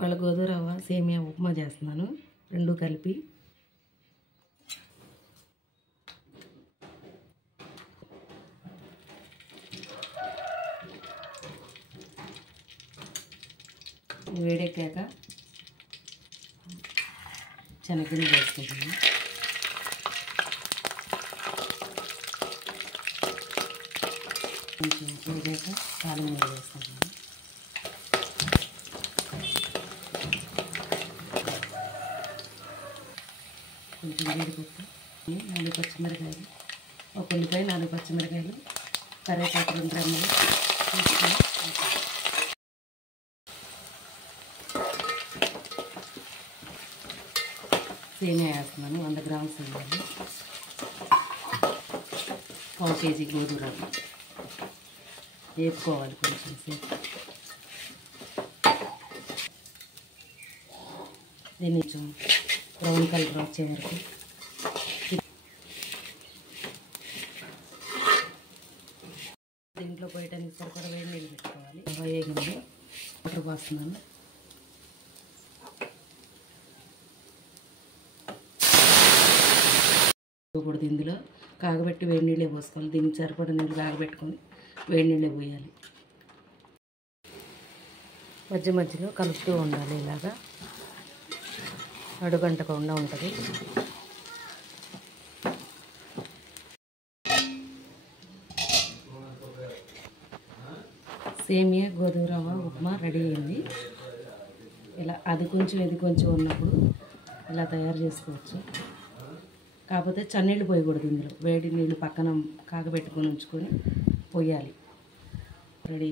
వాళ్ళ గోధుమ రవ్వ సేమియా ఉప్మా చేస్తున్నాను, రెండు కలిపి. వేడెక్కాక శనగపిండి వేసుకుంటాను. కొంచెం వేగాక తాలింపు వేసుకుంటాను. కొంచెం వేడిపెట్టి 4 పచ్చిమిరకాయలు, ఒక ఉల్లిపాయ, 4 పచ్చిమిరకాయలు, కరివేపాకు 2 రెమ్మలు తీసుకొని సేమియా వేస్తున్నాను. 100 గ్రాముల సేమియాలు, 1 కేజీ గోధుమ రవ్వ వేపుకోవాలి కొంచెం సేపు. దీన్ని కొంచెం బ్రౌన్ కలర్ వచ్చే వరకు దీంట్లో పోయటానికి సరిపడా వేడి నీళ్ళు పెట్టుకోవాలి. వేగింది, వాటర్ పోస్తున్నాను. పోకూడదు, ఇందులో కాగబెట్టి వేడి నీళ్ళే పోసుకోవాలి. దీనికి సరిపడా నీళ్ళు కాగబెట్టుకొని వేడి నీళ్ళే పోయాలి. మధ్య మధ్యలో కలుపుతూ ఉండాలి, ఇలాగా అడుగంటకుండా ఉంటుంది. సేమియా గోధుమ రవ్వ ఉప్మా రెడీ అయింది. ఇలా అది కొంచెం ఇది కొంచెం ఉన్నప్పుడు ఇలా తయారు చేసుకోవచ్చు. కాకపోతే చన్నీళ్ళు పోయకూడదు, ఇందులో వేడి నీళ్ళు పక్కన కాగబెట్టుకొని ఉంచుకొని పోయాలి. రెడీ.